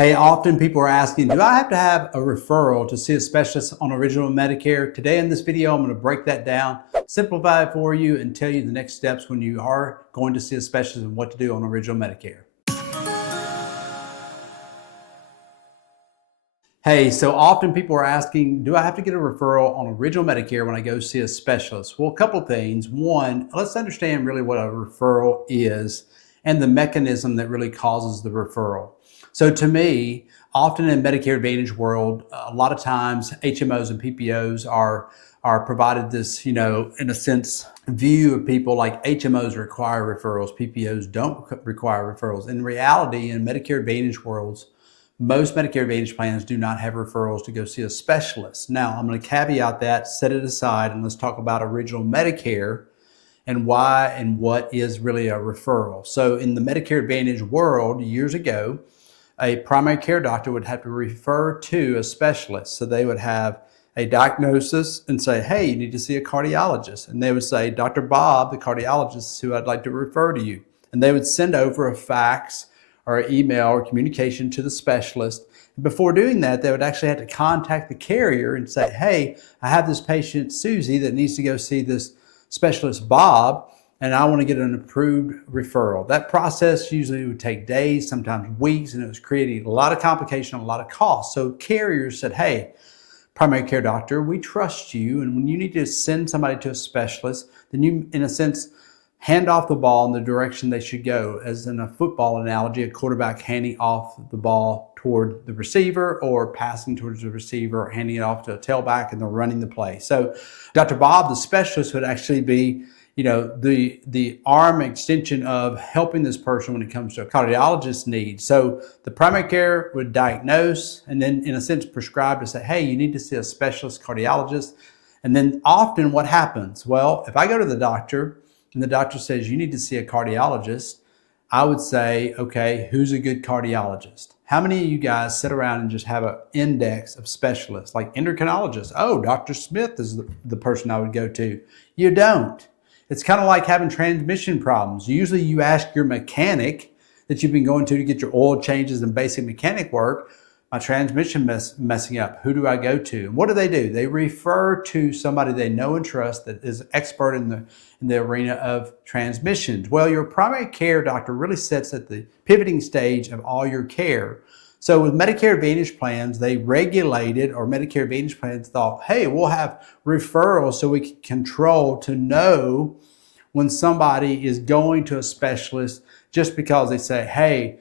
Hey, often people are asking, do I have to have a referral to see a specialist on Original Medicare? Today in this video, I'm going to break that down, simplify it for you, and tell you the next steps when you are going to see a specialist and what to do on Original Medicare. Hey, so often people are asking, do I have to get a referral on Original Medicare when I go see a specialist? Well, a couple things. One, let's understand really what a referral is and the mechanism that really causes the referral. So to me, often in Medicare Advantage world, a lot of times HMOs and PPOs are provided this, in a sense, view of people like HMOs require referrals, PPOs don't require referrals. In reality, in Medicare Advantage worlds, most Medicare Advantage plans do not have referrals to go see a specialist. Now, I'm going to caveat that, set it aside, and let's talk about Original Medicare and why and what is really a referral. So in the Medicare Advantage world, years ago, a primary care doctor would have to refer to a specialist. So they would have a diagnosis and say, hey, you need to see a cardiologist. And they would say, Dr. Bob, the cardiologist, is who I'd like to refer to you. And they would send over a fax or email or communication to the specialist. And before doing that, they would actually have to contact the carrier and say, hey, I have this patient, Susie, that needs to go see this specialist, Bob, and I want to get an approved referral. That process usually would take days, sometimes weeks, and it was creating a lot of complication, a lot of cost. So carriers said, hey, primary care doctor, we trust you, and when you need to send somebody to a specialist, then you, in a sense, hand off the ball in the direction they should go. As in a football analogy, a quarterback handing off the ball toward the receiver or passing towards the receiver or handing it off to a tailback and they're running the play. So Dr. Bob, the specialist, would actually be the arm extension of helping this person when it comes to a cardiologist's needs. So the primary care would diagnose and then in a sense prescribe to say, hey, you need to see a specialist cardiologist. And then often what happens? Well, if I go to the doctor and the doctor says, you need to see a cardiologist, I would say, okay, who's a good cardiologist? How many of you guys sit around and just have an index of specialists like endocrinologists? Oh, Dr. Smith is the person I would go to. You don't. It's kind of like having transmission problems. Usually you ask your mechanic that you've been going to get your oil changes and basic mechanic work, my transmission messing up, who do I go to? And what do? They refer to somebody they know and trust that is expert in the arena of transmissions. Well, your primary care doctor really sits at the pivoting stage of all your care. So with Medicare Advantage plans, they regulated, or Medicare Advantage plans thought, hey, we'll have referrals so we can control to know when somebody is going to a specialist just because they say, hey,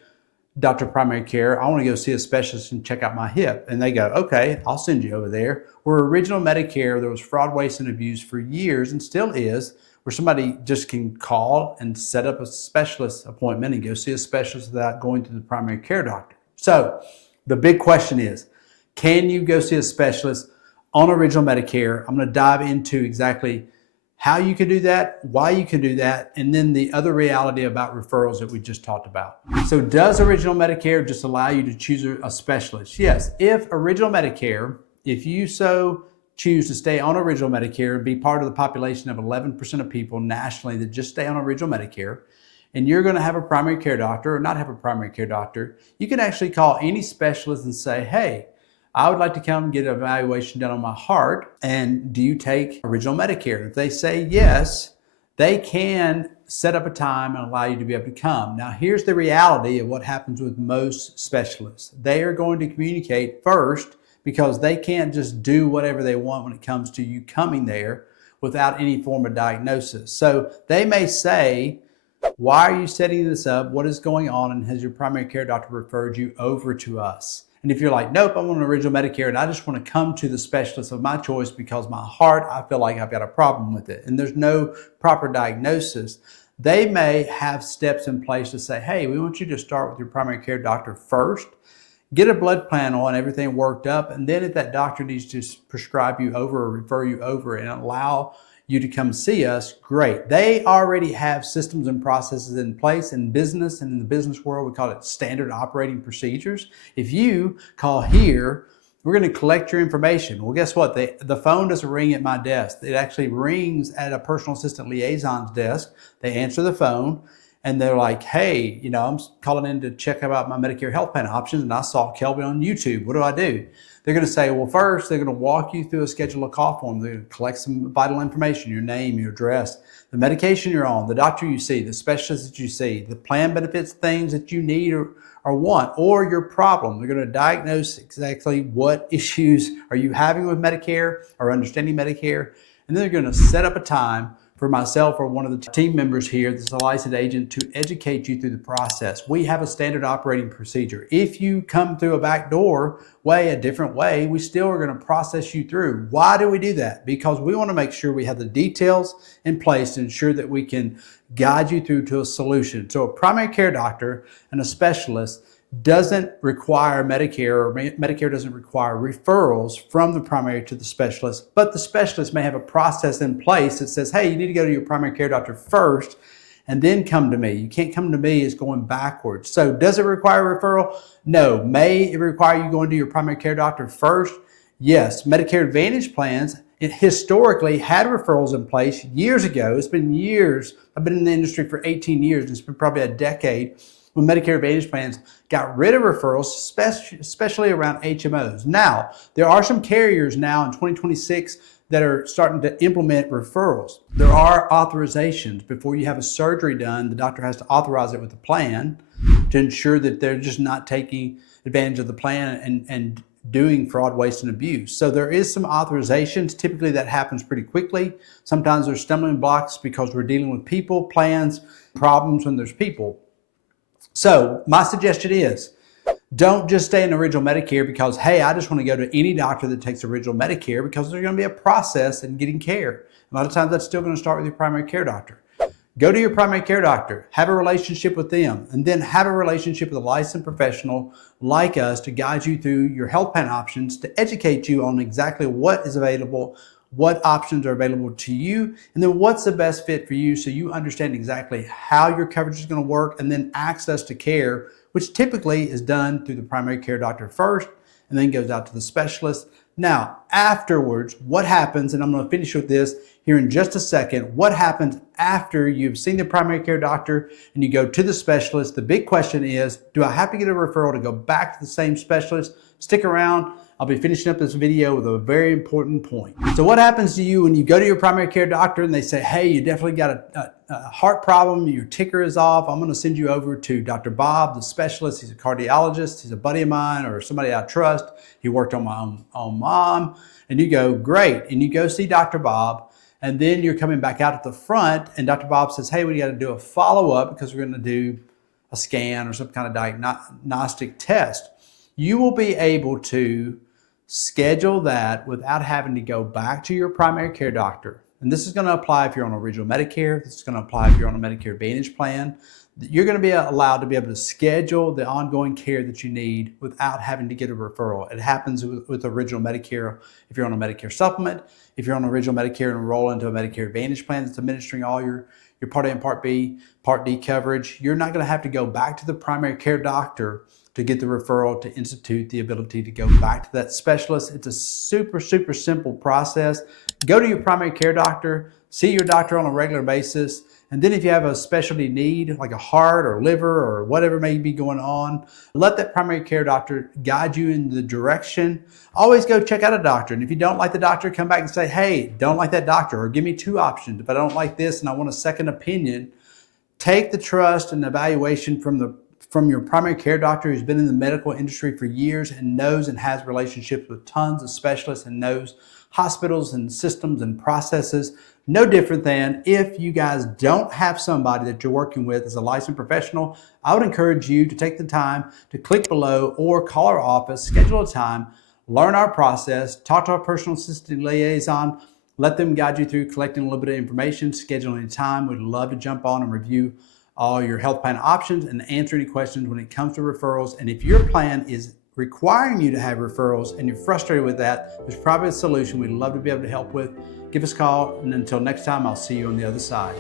Dr. Primary Care, I want to go see a specialist and check out my hip. And they go, okay, I'll send you over there. Where Original Medicare, there was fraud, waste, and abuse for years and still is, where somebody just can call and set up a specialist appointment and go see a specialist without going to the primary care doctor. So the big question is, can you go see a specialist on Original Medicare? I'm going to dive into exactly how you can do that, why you can do that, and then the other reality about referrals that we just talked about. So does Original Medicare just allow you to choose a specialist? Yes, if Original Medicare, if you so choose to stay on Original Medicare and be part of the population of 11% of people nationally that just stay on Original Medicare, and you're going to have a primary care doctor or not have a primary care doctor, you can actually call any specialist and say, hey, I would like to come get an evaluation done on my heart, and do you take Original Medicare? If they say yes, they can set up a time and allow you to be able to come. Now, here's the reality of what happens with most specialists. They are going to communicate first because they can't just do whatever they want when it comes to you coming there without any form of diagnosis. So they may say, why are you setting this up? What is going on? And has your primary care doctor referred you over to us? And if you're like, nope, I'm on Original Medicare and I just want to come to the specialist of my choice because my heart, I feel like I've got a problem with it, and there's no proper diagnosis, they may have steps in place to say, hey, we want you to start with your primary care doctor first, get a blood panel and everything worked up, and then if that doctor needs to prescribe you over or refer you over and allow you to come see us, great. They already have systems and processes in place in business, and in the business world, we call it standard operating procedures. If you call here, we're going to collect your information. Well, guess what? The phone doesn't ring at my desk. It actually rings at a personal assistant liaison's desk. They answer the phone. and they're like, hey, I'm calling in to check about my Medicare health plan options, and I saw Kelby on YouTube. What do I do? They're going to say, well, first, they're going to walk you through a schedule of call form. They're going to collect some vital information, your name, your address, the medication you're on, the doctor you see, the specialist that you see, the plan benefits, things that you need or want, or your problem. They're going to diagnose exactly what issues are you having with Medicare or understanding Medicare. And then they're going to set up a time for myself or one of the team members here that's a licensed agent to educate you through the process. We have a standard operating procedure. If you come through a back door way, a different way, we still are going to process you through. Why do we do that? Because we want to make sure we have the details in place to ensure that we can guide you through to a solution. So a primary care doctor and a specialist doesn't require Medicare, or Medicare doesn't require referrals from the primary to the specialist, but the specialist may have a process in place that says, hey, you need to go to your primary care doctor first and then come to me. You can't come to me, it's going backwards. So does it require a referral? No. May it require you going to your primary care doctor first? Yes. Medicare Advantage plans, it historically had referrals in place years ago. It's been years. I've been in the industry for 18 years. It's been probably a decade when Medicare Advantage plans got rid of referrals, especially around HMOs. Now, there are some carriers now in 2026 that are starting to implement referrals. There are authorizations. Before you have a surgery done, the doctor has to authorize it with the plan to ensure that they're just not taking advantage of the plan and doing fraud, waste, and abuse. So there is some authorizations. Typically that happens pretty quickly. Sometimes there's stumbling blocks because we're dealing with people, plans, problems when there's people. So my suggestion is, don't just stay in original Medicare because, hey, I just want to go to any doctor that takes original Medicare, because there's going to be a process in getting care. A lot of times that's still going to start with your primary care doctor. Go to your primary care doctor, have a relationship with them, and then have a relationship with a licensed professional like us to guide you through your health plan options, to educate you on exactly what is available, what options are available to you, and then what's the best fit for you, so you understand exactly how your coverage is going to work, and then access to care, which typically is done through the primary care doctor first and then goes out to the specialist. Now, afterwards, what happens, and I'm going to finish with this here in just a second, what happens after you've seen the primary care doctor and you go to the specialist? The big question is, do I have to get a referral to go back to the same specialist? Stick around. I'll be finishing up this video with a very important point. So what happens to you when you go to your primary care doctor and they say, hey, you definitely got a heart problem, your ticker is off, I'm going to send you over to Dr. Bob, the specialist. He's a cardiologist, he's a buddy of mine or somebody I trust. He worked on my own mom. And you go, great. And you go see Dr. Bob, and then you're coming back out at the front and Dr. Bob says, hey, we got to do a follow-up because we're going to do a scan or some kind of diagnostic test. You will be able to schedule that without having to go back to your primary care doctor. And this is going to apply if you're on original Medicare. This is going to apply if you're on a Medicare Advantage plan. You're going to be allowed to be able to schedule the ongoing care that you need without having to get a referral. It happens with original Medicare if you're on a Medicare supplement. If you're on original Medicare and enroll into a Medicare Advantage plan that's administering all your Part A and Part B, Part D coverage, you're not going to have to go back to the primary care doctor to get the referral to institute the ability to go back to that specialist. It's a super, super simple process. Go to your primary care doctor, see your doctor on a regular basis, and then if you have a specialty need like a heart or liver or whatever may be going on, let that primary care doctor guide you in the direction. Always go check out a doctor, and if you don't like the doctor, come back and say, hey, don't like that doctor, or give me two options. If I don't like this and I want a second opinion, take the trust and evaluation from your primary care doctor who's been in the medical industry for years and knows and has relationships with tons of specialists and knows hospitals and systems and processes. No different than if you guys don't have somebody that you're working with as a licensed professional, I would encourage you to take the time to click below or call our office, schedule a time, learn our process, talk to our personal assistant liaison, let them guide you through collecting a little bit of information, scheduling a time. We'd love to jump on and review all your health plan options and answer any questions when it comes to referrals. And if your plan is requiring you to have referrals and you're frustrated with that, there's probably a solution we'd love to be able to help with. Give us a call, and until next time, I'll see you on the other side.